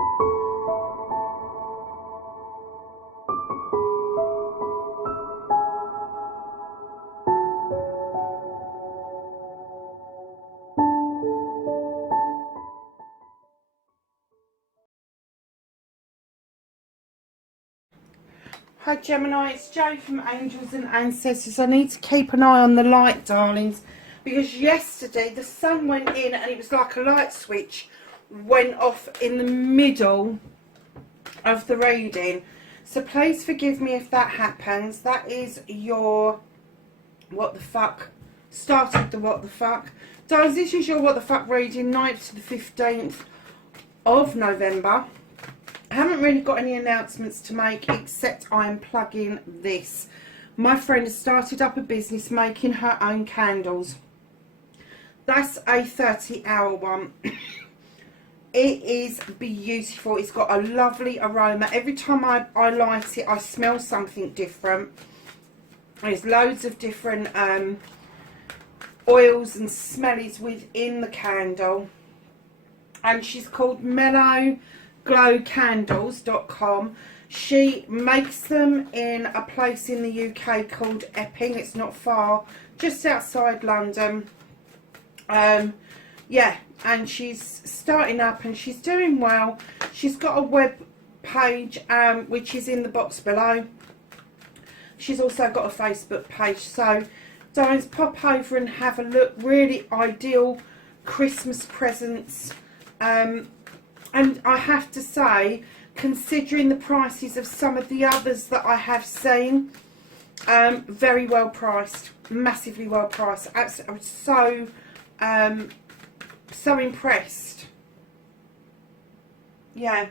Hi Gemini, it's Jo from Angels and Ancestors. I need to keep an eye on the light, darlings, because yesterday the sun went in and it was like a light switch went off in the middle of the reading. So please forgive me if that happens. That is your what the fuck started the what the fuck. Darlings, this is your what the fuck reading, 9th to the 15th of November. I haven't really got any announcements to make except I'm plugging this. My friend has started up a business making her own candles. That's a 30-hour one. It is beautiful. It's got a lovely aroma. Every time I light it, I smell something different. There's loads of different oils and smellies within the candle. And she's called glowcandles.com. She makes them in a place in the UK called Epping. It's not far, just outside London. Yeah, and she's starting up and she's doing well. She's got a web page which is in the box below. She's also got a Facebook page, so darlings, pop over and have a look. Really ideal Christmas presents. And I have to say, considering the prices of some of the others that I have seen, very well priced, massively well priced. I was so impressed. Yeah.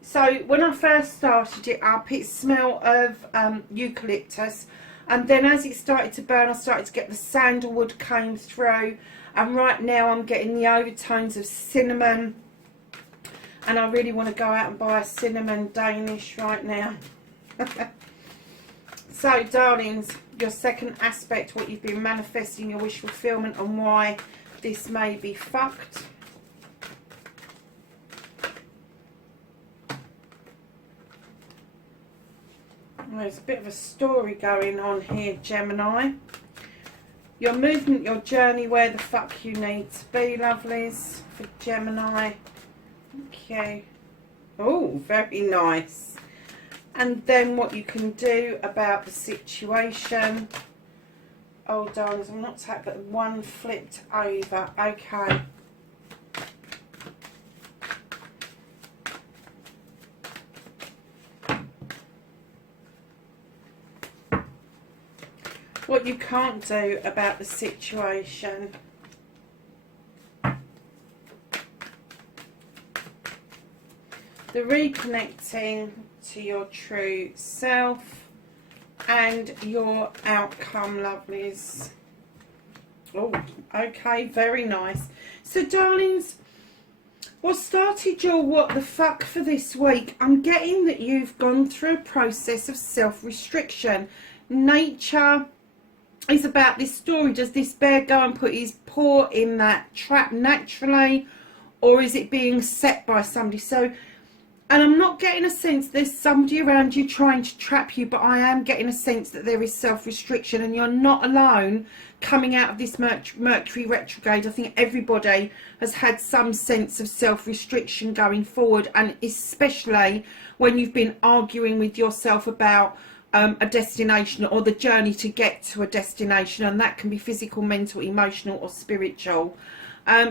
So when I first started it up, it smelled of eucalyptus, and then as it started to burn, I started to get the sandalwood came through, and right now I'm getting the overtones of cinnamon. And I really want to go out and buy a cinnamon Danish right now. So, darlings, your second aspect, what you've been manifesting, your wish fulfillment, and why this may be fucked. There's a bit of a story going on here, Gemini. Your movement, your journey, where the fuck you need to be, lovelies, for Gemini. Okay. Oh, very nice. And then what you can do about the situation. Oh, darlings, I'm not tapped, but one flipped over. Okay. What you can't do about the situation. The reconnecting to your true self and your outcome, lovelies. Oh, okay, very nice. So, darlings, what started your what the fuck for this week? I'm getting that you've gone through a process of self-restriction. Nature is about this story. Does this bear go and put his paw in that trap naturally, or is it being set by somebody? So, and I'm not getting a sense there's somebody around you trying to trap you, but I am getting a sense that there is self-restriction, and you're not alone coming out of this Mercury retrograde. I think everybody has had some sense of self-restriction going forward, and especially when you've been arguing with yourself about a destination or the journey to get to a destination, and that can be physical, mental, emotional or spiritual.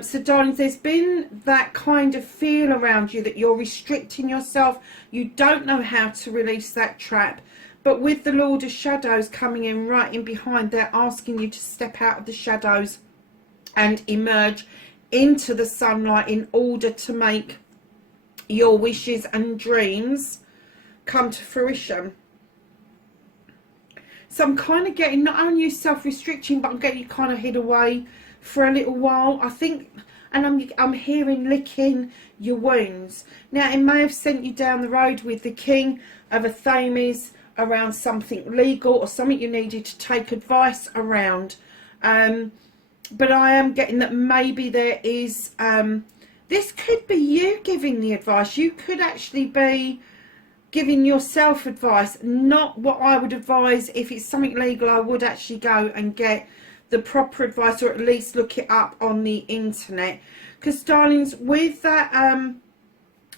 So, darlings, there's been that kind of feel around you that you're restricting yourself. You don't know how to release that trap. But with the Lord of Shadows coming in right in behind, they're asking you to step out of the shadows and emerge into the sunlight in order to make your wishes and dreams come to fruition. So I'm kind of getting not only self-restriction, but I'm getting you kind of hid away for a little while, I think, and I'm hearing licking your wounds. Now, it may have sent you down the road with the King of Athames around something legal or something you needed to take advice around. But I am getting that maybe there is, this could be you giving giving the advice. You could actually be giving yourself advice, not what I would advise. If it's something legal, I would actually go and get the proper advice, or at least look it up on the internet. Because, darlings, with that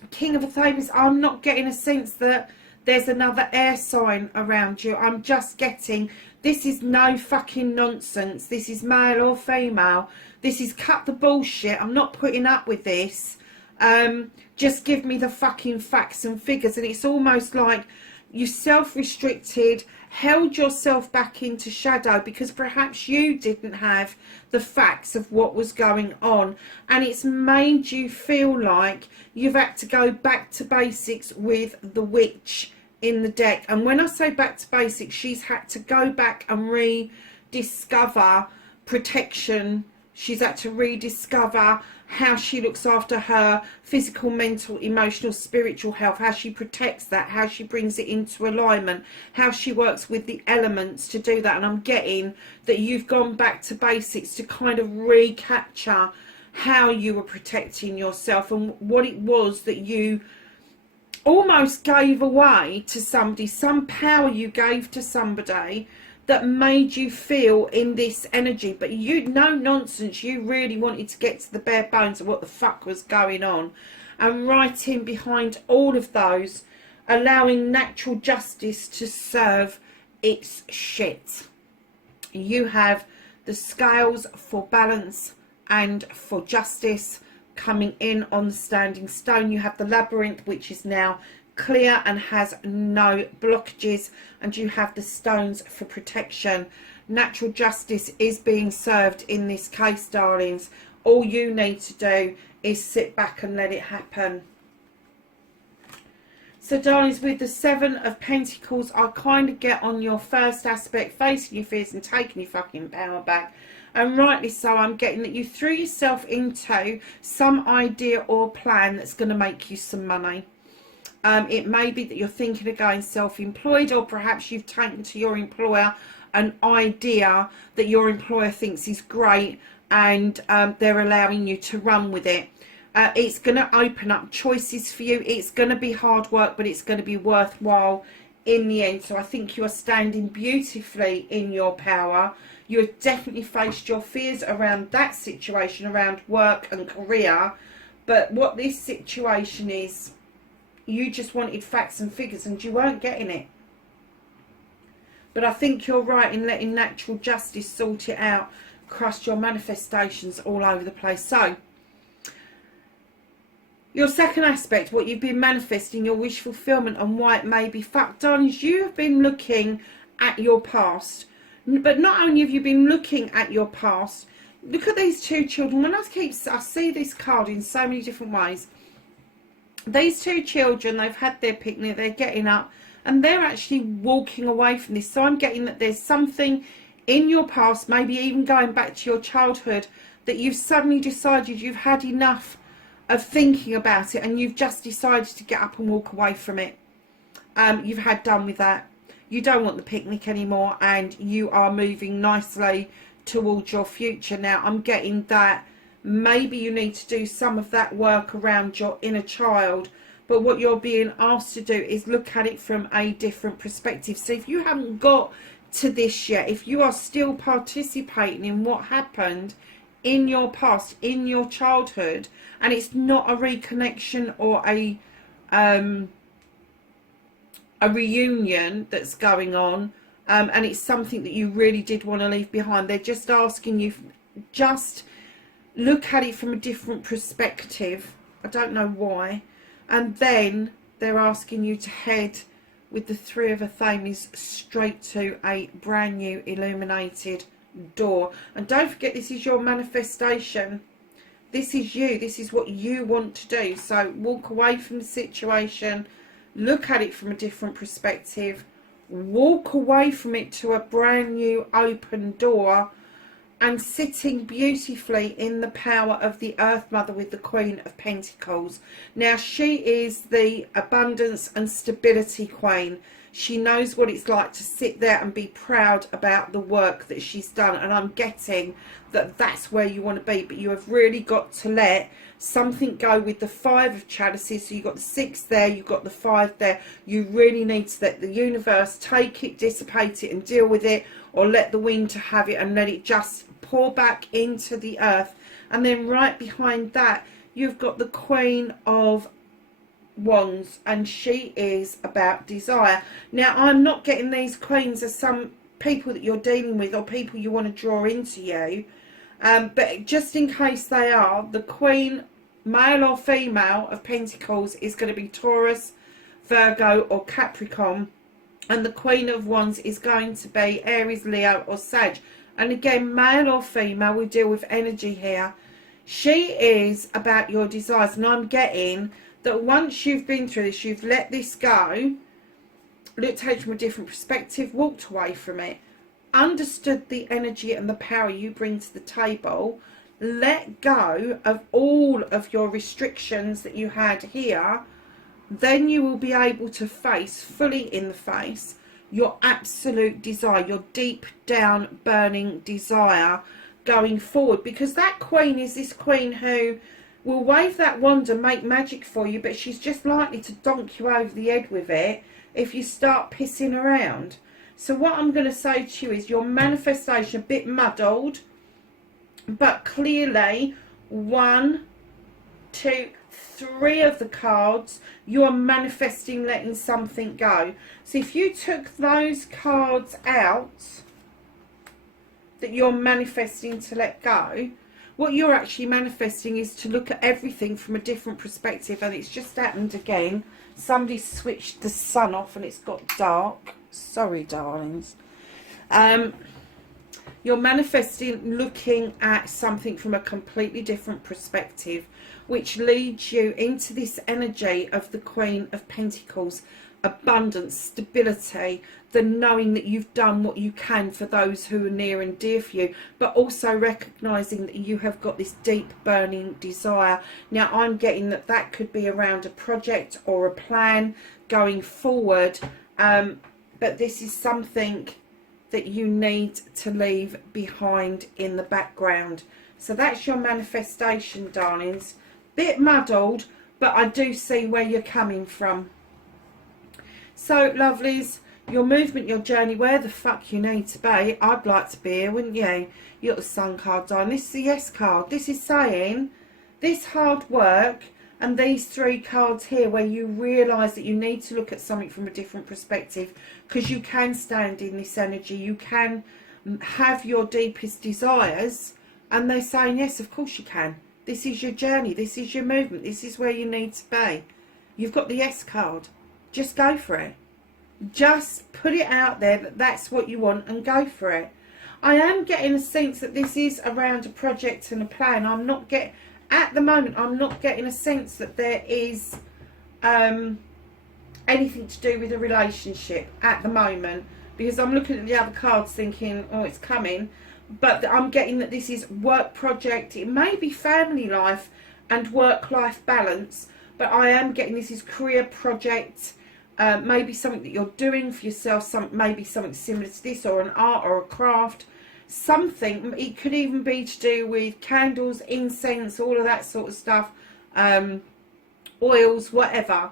King of Athens, I'm not getting a sense that there's another air sign around you. I'm just getting, this is no fucking nonsense. This is male or female. This is cut the bullshit. I'm not putting up with this. Just give me the fucking facts and figures. And it's almost like you self-restricted, held yourself back into shadow because perhaps you didn't have the facts of what was going on, and it's made you feel like you've had to go back to basics with the witch in the deck. And when I say back to basics, she's had to go back and rediscover protection. She's had to rediscover how she looks after her physical, mental, emotional, spiritual health, how she protects that, how she brings it into alignment, how she works with the elements to do that. And I'm getting that you've gone back to basics to kind of recapture how you were protecting yourself and what it was that you almost gave away to somebody, some power you gave to somebody that made you feel in this energy. But you, no nonsense, you really wanted to get to the bare bones of what the fuck was going on, and right in behind all of those, allowing natural justice to serve its shit. You have the scales for balance and for justice coming in on the standing stone. You have the labyrinth, which is now clear and has no blockages, and you have the stones for protection. Natural justice is being served in this case, darlings. All you need to do is sit back and let it happen. So, darlings, with the Seven of Pentacles, I kind of get on your first aspect, facing your fears and taking your fucking power back. And rightly so, I'm getting that you threw yourself into some idea or plan that's going to make you some money. It may be that you're thinking of going self-employed, or perhaps you've taken to your employer an idea that your employer thinks is great, and they're allowing you to run with it. It's going to open up choices for you. It's going to be hard work, but it's going to be worthwhile in the end. So I think you are standing beautifully in your power. You have definitely faced your fears around that situation, around work and career. But what this situation is, you just wanted facts and figures and you weren't getting it. But I think you're right in letting natural justice sort it out, crush your manifestations all over the place. So, your second aspect, what you've been manifesting, your wish fulfillment, and why it may be fucked on, is you have been looking at your past. But not only have you been looking at your past, look at these two children. When I see this card in so many different ways. These two children, they've had their picnic, they're getting up, and they're actually walking away from this. So I'm getting that there's something in your past, maybe even going back to your childhood, that you've suddenly decided you've had enough of thinking about it, and you've just decided to get up and walk away from it. You've had done with that. You don't want the picnic anymore, and you are moving nicely towards your future. Now I'm getting that maybe you need to do some of that work around your inner child, but what you're being asked to do is look at it from a different perspective. So if you haven't got to this yet, if you are still participating in what happened in your past, in your childhood, and it's not a reconnection or a reunion that's going on, and it's something that you really did want to leave behind, they're just asking you, just look at it from a different perspective. I don't know why. And then they're asking you to head with the Three of Athens straight to a brand new illuminated door. And don't forget, this is your manifestation. This is you. This is what you want to do. So walk away from the situation. Look at it from a different perspective. Walk away from it to a brand new open door, and sitting beautifully in the power of the Earth Mother with the Queen of Pentacles. Now, she is the abundance and stability queen. She knows what it's like to sit there and be proud about the work that she's done. And I'm getting that that's where you want to be. But you have really got to let something go with the 5 of chalices. So you've got the 6 there, you've got the 5 there. You really need to let the universe take it, dissipate it and deal with it, or let the wind to have it and let it just pour back into the earth. And then right behind that, you've got the Queen of Wands, and she is about desire. Now, I'm not getting these queens as some people that you're dealing with or people you want to draw into you. But just in case they are, the Queen, male or female, of Pentacles is going to be Taurus, Virgo or Capricorn. And the Queen of Wands is going to be Aries, Leo or Sag. And again, male or female, we deal with energy here. She is about your desires. And I'm getting that once you've been through this, you've let this go, looked at it from a different perspective, walked away from it, understood the energy and the power you bring to the table, let go of all of your restrictions that you had here, then you will be able to face fully in the face your absolute desire, your deep down burning desire going forward. Because that Queen is this Queen who will wave that wand and make magic for you, but she's just likely to donk you over the head with it if you start pissing around. So what I'm going to say to you is your manifestation a bit muddled, but clearly 1, 2, 3 of the cards you are manifesting letting something go. So if you took those cards out that you're manifesting to let go, what you're actually manifesting is to look at everything from a different perspective. And it's just happened again. Somebody switched the sun off and it's got dark. Sorry, darlings. You're manifesting looking at something from a completely different perspective, which leads you into this energy of the Queen of Pentacles. Abundance, stability, the knowing that you've done what you can for those who are near and dear for you, but also recognizing that you have got this deep burning desire. Now I'm getting that that could be around a project or a plan going forward, but this is something that you need to leave behind in the background. So that's your manifestation, darlings. Bit muddled, but I do see where you're coming from. So, lovelies, your movement, your journey, where the fuck you need to be. I'd like to be here, wouldn't you? You got the Sun card, darling. This is the Yes card. This is saying this hard work and these 3 cards here where you realise that you need to look at something from a different perspective, because you can stand in this energy. You can have your deepest desires, and they're saying, yes, of course you can. This is your journey. This is your movement. This is where you need to be. You've got the Yes card. Just go for it. Just put it out there that that's what you want and go for it. I am getting a sense that this is around a project and a plan. I'm not getting, at the moment, I'm not getting a sense that there is anything to do with a relationship at the moment, because I'm looking at the other cards thinking, oh, it's coming. But I'm getting that this is work project. It may be family life and work-life balance, but I am getting this is career project. Maybe something that you're doing for yourself, maybe something similar to this, or an art or a craft, something. It could even be to do with candles, incense, all of that sort of stuff, oils, whatever.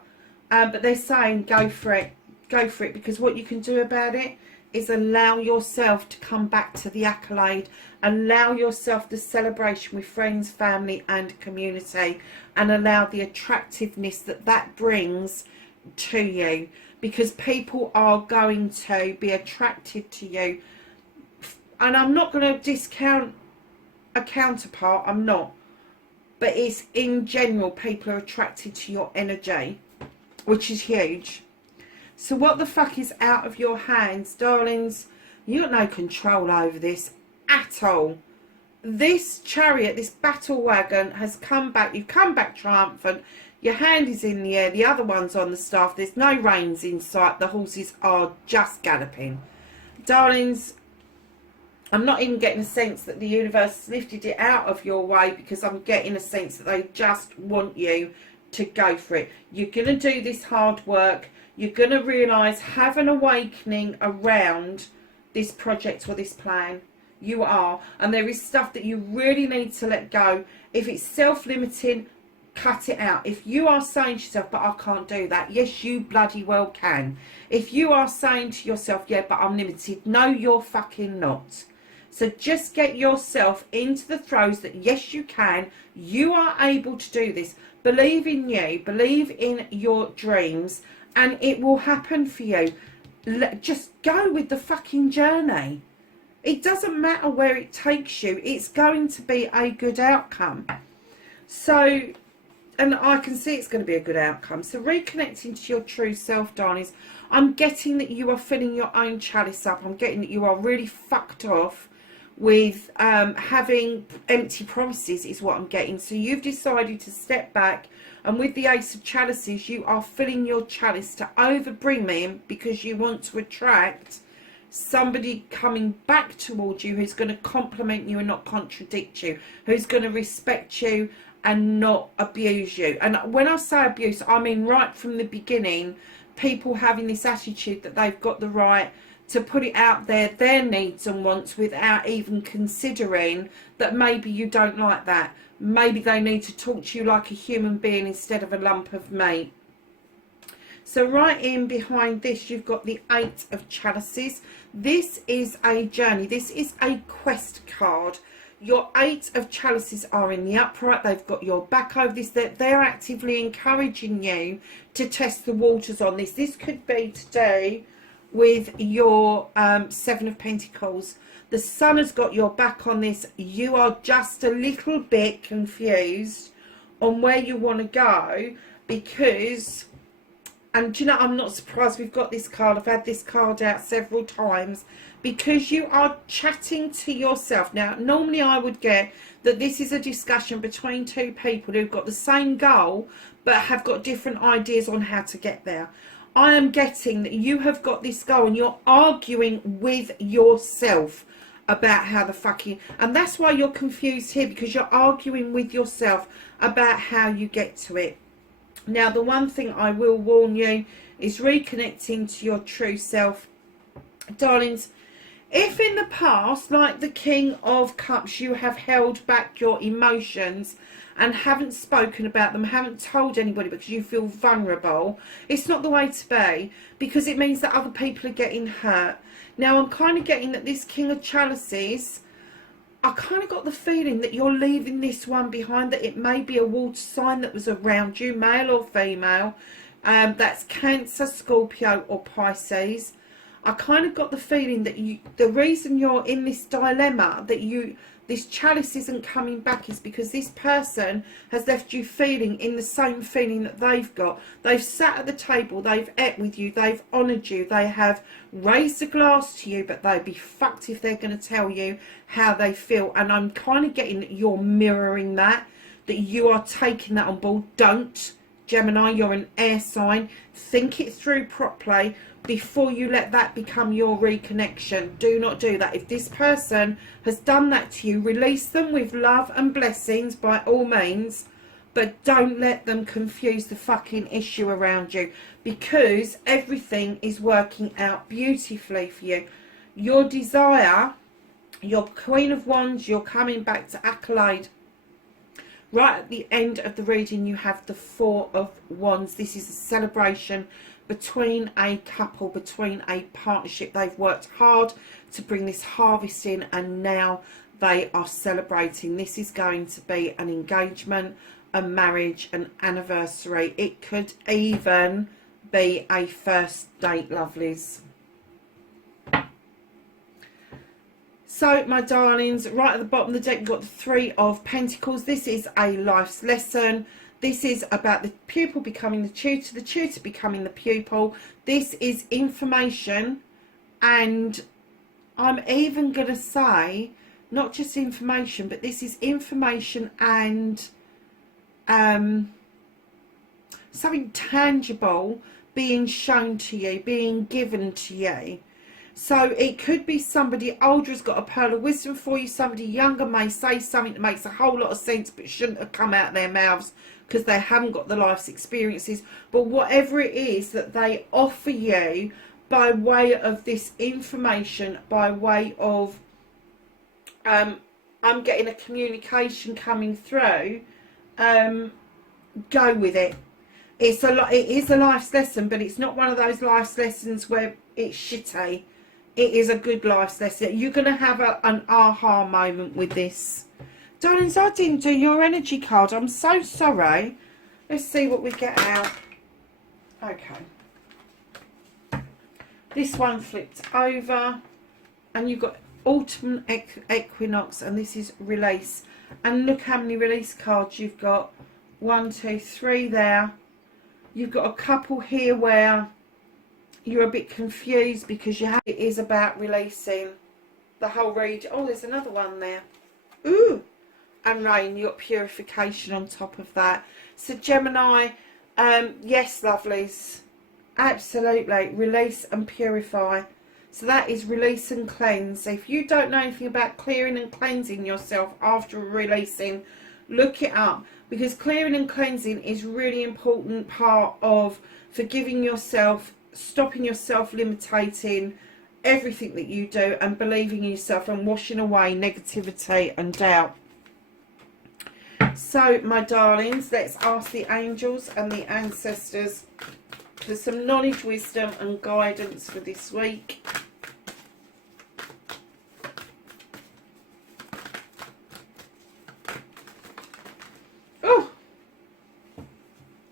But they're saying go for it, because what you can do about it is allow yourself to come back to the accolade, allow yourself the celebration with friends, family and community, and allow the attractiveness that that brings to you, because people are going to be attracted to you. And I'm not going to discount a counterpart, I'm not, but it's in general, people are attracted to your energy, which is huge. So what the fuck is out of your hands, darlings? You got no control over this at all. This chariot, this battle wagon has come back. You've come back triumphant. Your hand is in the air, the other one's on the staff. There's no reins in sight. The horses are just galloping. Darlings, I'm not even getting a sense that the universe has lifted it out of your way, because I'm getting a sense that they just want you to go for it. You're going to do this hard work. You're going to realise, have an awakening around this project or this plan. You are. And there is stuff that you really need to let go. If it's self-limiting, cut it out. If you are saying to yourself, but I can't do that, yes, you bloody well can. If you are saying to yourself, yeah, but I'm limited, no, you're fucking not. So just get yourself into the throes that yes, you can. You are able to do this. Believe in you. Believe in your dreams. And it will happen for you. Just go with the fucking journey. It doesn't matter where it takes you. It's going to be a good outcome. So, and I can see it's going to be a good outcome. So reconnecting to your true self, darlings. I'm getting that you are filling your own chalice up. I'm getting that you are really fucked off with having empty promises is what I'm getting. So you've decided to step back, and with the Ace of Chalices, you are filling your chalice to overbrimming because you want to attract somebody coming back towards you who's going to compliment you and not contradict you, who's going to respect you and not abuse you. And when I say abuse, I mean right from the beginning, people having this attitude that they've got the right to put it out there, their needs and wants, without even considering that maybe you don't like that. Maybe they need to talk to you like a human being instead of a lump of meat. So right in behind this, you've got the Eight of Chalices. This is a journey. This is a quest card. Your Eight of Chalices are in the upright. They've got your back over this. They're actively encouraging you to test the waters on this. This could be today with your Seven of Pentacles. The Sun has got your back on this. You are just a little bit confused on where you want to go because, and do you know, I'm not surprised we've got this card. I've had this card out several times because you are chatting to yourself. Now, normally I would get that this is a discussion between two people who've got the same goal but have got different ideas on how to get there. I am getting that you have got this goal and you're arguing with yourself about how the fucking, and that's why you're confused here, because you're arguing with yourself about how you get to it. Now, the one thing I will warn you is reconnecting to your true self. Darlings, if in the past, like the King of Cups, you have held back your emotions and haven't spoken about them, haven't told anybody because you feel vulnerable, it's not the way to be, because it means that other people are getting hurt. Now, I'm kind of getting that this King of Chalices, I kind of got the feeling that you're leaving this one behind, that it may be a water sign that was around you, male or female. That's Cancer, Scorpio or Pisces. I kind of got the feeling that the reason you're in this dilemma, that this chalice isn't coming back, is because this person has left you feeling in the same feeling that they've got. They've sat at the table, they've ate with you, they've honoured you, they have raised a glass to you, but they'd be fucked if they're going to tell you how they feel. And I'm kind of getting that you're mirroring that you are taking that on board. Don't, Gemini, you're an air sign. Think it through properly before you let that become your reconnection. Do not do that. If this person has done that to you, release them with love and blessings by all means, but don't let them confuse the fucking issue around you, because everything is working out beautifully for you. Your desire, your Queen of Wands, you're coming back to Accolade. Right at the end of the reading, you have the Four of Wands. This is a celebration between a couple, between a partnership. They've worked hard to bring this harvest in, and now they are celebrating. This is going to be an engagement, a marriage, an anniversary. It could even be a first date, lovelies. So, my darlings, right at the bottom of the deck, you've got the Three of Pentacles. This is a life's lesson. This is about the pupil becoming the tutor becoming the pupil. This is information, and I'm even going to say, not just information, but this is information and something tangible being shown to you, being given to you. So it could be somebody older has got a pearl of wisdom for you. Somebody younger may say something that makes a whole lot of sense but shouldn't have come out of their mouths because they haven't got the life's experiences, but whatever it is that they offer you by way of this information, by way of I'm getting a communication coming through, go with it. It is a life's lesson, but it's not one of those life's lessons where it's shitty. It is a good life's lesson. You're going to have an aha moment with this. Darlings, I didn't do your energy card. I'm so sorry. Let's see what we get out. Okay. This one flipped over. And you've got autumn equinox. And this is release. And look how many release cards you've got. 1, 2, 3 there. You've got a couple here where you're a bit confused because it is about releasing the whole read. Oh, there's another one there. Ooh. And rain, you've got purification on top of that. So Gemini, yes, lovelies. Absolutely. Release and purify. So that is release and cleanse. So if you don't know anything about clearing and cleansing yourself after releasing, look it up. Because clearing and cleansing is really important part of forgiving yourself, stopping yourself limiting everything that you do, and believing in yourself and washing away negativity and doubt. So, my darlings, let's ask the angels and the ancestors for some knowledge, wisdom and guidance for this week. Oh!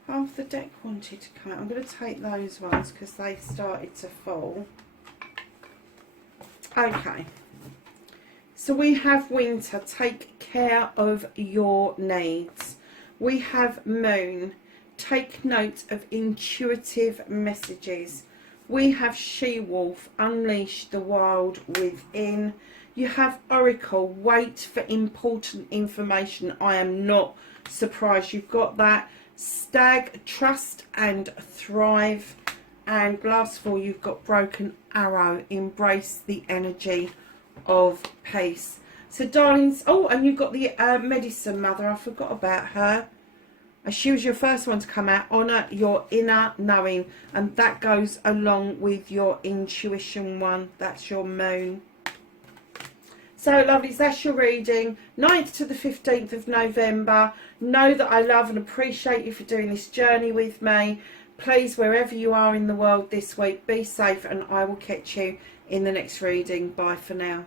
Half the deck wanted to come out. I'm going to take those ones because they started to fall. Okay. So we have winter, take care of your needs. We have moon, take note of intuitive messages. We have she-wolf, unleash the wild within. You have oracle, wait for important information. I am not surprised you've got that. Stag, trust and thrive. And last of all, you've got broken arrow, embrace the energy of peace. So darlings, oh, and you've got the medicine mother. I forgot about her. She was your first one to come out. Honour your inner knowing, and that goes along with your intuition one. That's your moon. So lovelies, that's your reading, 9th to the 15th of November. Know that I love and appreciate you for doing this journey with me. Please, wherever you are in the world this week, be safe, and I will catch you in the next reading. Bye for now.